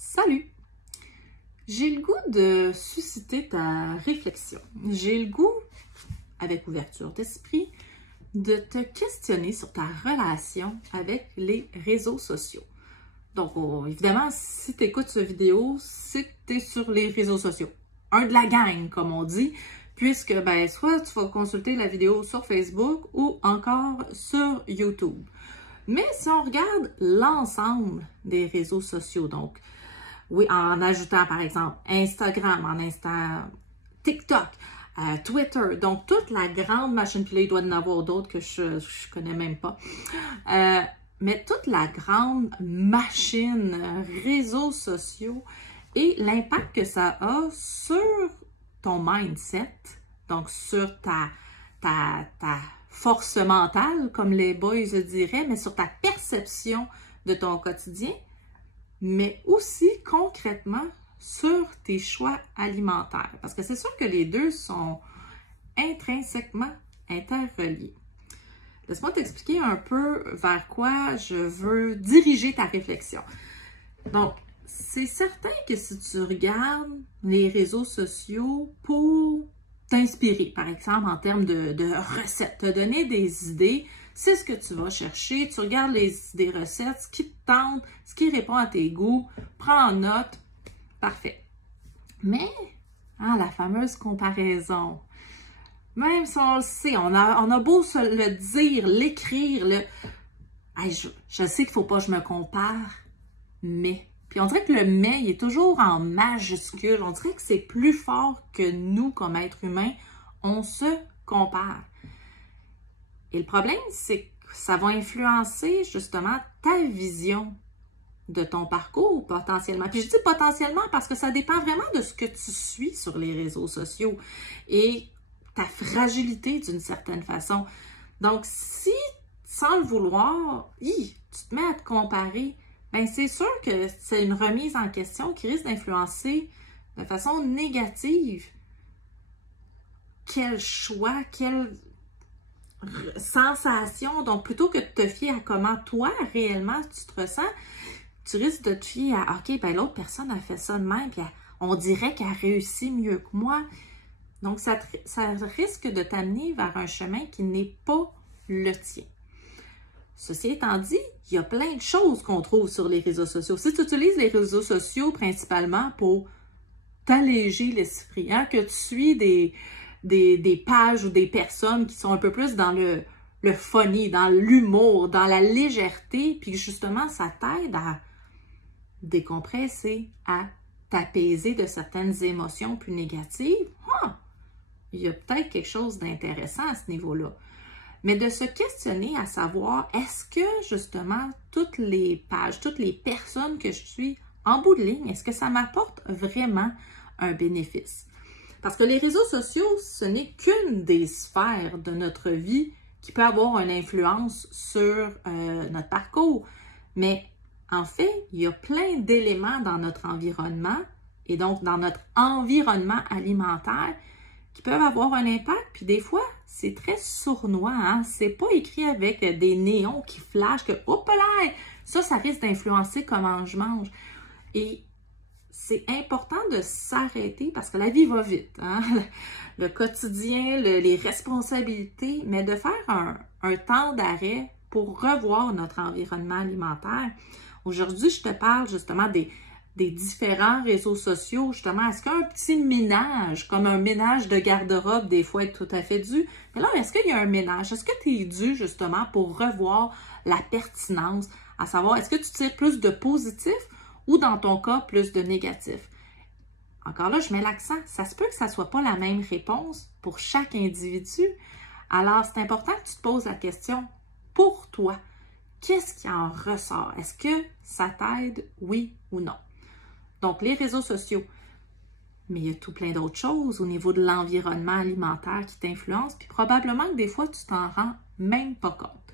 Salut! J'ai le goût de susciter ta réflexion. J'ai le goût, avec ouverture d'esprit, de te questionner sur ta relation avec les réseaux sociaux. Donc, évidemment, si tu écoutes cette vidéo, c'est que tu es sur les réseaux sociaux. Un de la gang, comme on dit, puisque soit tu vas consulter la vidéo sur Facebook ou encore sur YouTube. Mais si on regarde l'ensemble des réseaux sociaux, donc, oui, en ajoutant par exemple Instagram, TikTok, Twitter, donc toute la grande machine, puis là il doit y en avoir d'autres que je connais même pas, mais toute la grande machine, réseaux sociaux et l'impact que ça a sur ton mindset, donc sur ta force mentale, comme les boys diraient, mais sur ta perception de ton quotidien, mais aussi concrètement sur tes choix alimentaires. Parce que c'est sûr que les deux sont intrinsèquement interreliés. Laisse-moi t'expliquer un peu vers quoi je veux diriger ta réflexion. Donc, c'est certain que si tu regardes les réseaux sociaux pour t'inspirer, par exemple, en termes de recettes, te donner des idées, c'est ce que tu vas chercher. Tu regardes des recettes, ce qui te tente, ce qui répond à tes goûts, prends en note, parfait. Mais, la fameuse comparaison, même si on le sait, on a beau se le dire, l'écrire, je sais qu'il ne faut pas que je me compare, mais... Puis on dirait que le « mais », il est toujours en majuscule. On dirait que c'est plus fort que nous, comme êtres humains. On se compare. Et le problème, c'est que ça va influencer justement ta vision de ton parcours potentiellement. Puis je dis potentiellement parce que ça dépend vraiment de ce que tu suis sur les réseaux sociaux et ta fragilité d'une certaine façon. Donc, si, sans le vouloir, tu te mets à te comparer, c'est sûr que c'est une remise en question qui risque d'influencer de façon négative quel choix, quelle sensation. Donc, plutôt que de te fier à comment toi, réellement, tu te ressens, tu risques de te fier à « OK, l'autre personne a fait ça de même, puis on dirait qu'elle a réussi mieux que moi. » Donc, ça risque de t'amener vers un chemin qui n'est pas le tien. Ceci étant dit, il y a plein de choses qu'on trouve sur les réseaux sociaux. Si tu utilises les réseaux sociaux principalement pour t'alléger l'esprit, que tu suis des pages ou des personnes qui sont un peu plus dans le funny, dans l'humour, dans la légèreté, puis justement, ça t'aide à décompresser, à t'apaiser de certaines émotions plus négatives, il y a peut-être quelque chose d'intéressant à ce niveau-là. Mais de se questionner à savoir, est-ce que justement toutes les pages, toutes les personnes que je suis en bout de ligne, est-ce que ça m'apporte vraiment un bénéfice? Parce que les réseaux sociaux, ce n'est qu'une des sphères de notre vie qui peut avoir une influence sur notre parcours. Mais en fait, il y a plein d'éléments dans notre environnement et donc dans notre environnement alimentaire qui peuvent avoir un impact, puis des fois, c'est très sournois, c'est pas écrit avec des néons qui flashent, que hop là, ça risque d'influencer comment je mange. Et c'est important de s'arrêter parce que la vie va vite, le quotidien, les responsabilités, mais de faire un temps d'arrêt pour revoir notre environnement alimentaire. Aujourd'hui, je te parle justement des différents réseaux sociaux, justement, est-ce qu'un petit ménage, comme un ménage de garde-robe, des fois, est tout à fait dû? Mais là, est-ce qu'il y a un ménage? Est-ce que tu es dû, justement, pour revoir la pertinence, à savoir, est-ce que tu tires plus de positif ou, dans ton cas, plus de négatif? Encore là, je mets l'accent. Ça se peut que ça ne soit pas la même réponse pour chaque individu. Alors, c'est important que tu te poses la question, pour toi, qu'est-ce qui en ressort? Est-ce que ça t'aide, oui ou non? Donc, les réseaux sociaux. Mais il y a tout plein d'autres choses au niveau de l'environnement alimentaire qui t'influence, puis probablement que des fois, tu t'en rends même pas compte.